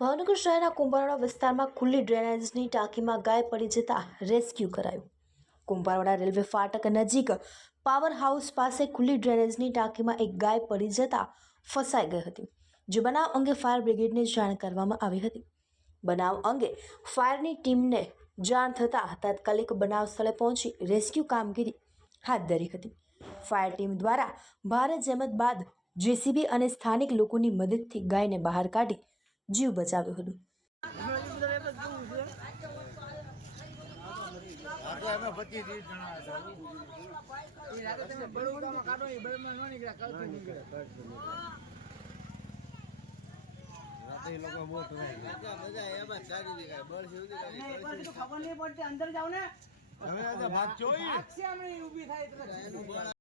ભાવનગર શહેરના કુંભારવાડા વિસ્તારમાં ખુલ્લી ડ્રેનેજની ટાંકીમાં ગાય પડી જતા રેસ્ક્યુ કરાયું। કુંભારવાડા રેલવે ફાટક નજીક પાવર હાઉસ પાસે ખુલ્લી ડ્રેનેજની ટાંકીમાં એક ગાય પડી જતા ફસાઈ ગઈ હતી, જે બનાવ અંગે ફાયર બ્રિગેડને જાણ કરવામાં આવી હતી। બનાવ અંગે ફાયરની ટીમને જાણ થતાં તાત્કાલિક બનાવ સ્થળે પહોંચી રેસ્ક્યુ કામગીરી હાથ ધરી હતી। ફાયર ટીમ દ્વારા ભારે જહેમત બાદ જેસીબી અને સ્થાનિક લોકોની મદદથી ગાયને બહાર કાઢી જીવ બચાવ્યો હતો। અંદર જાઓ ને ઊભી થાય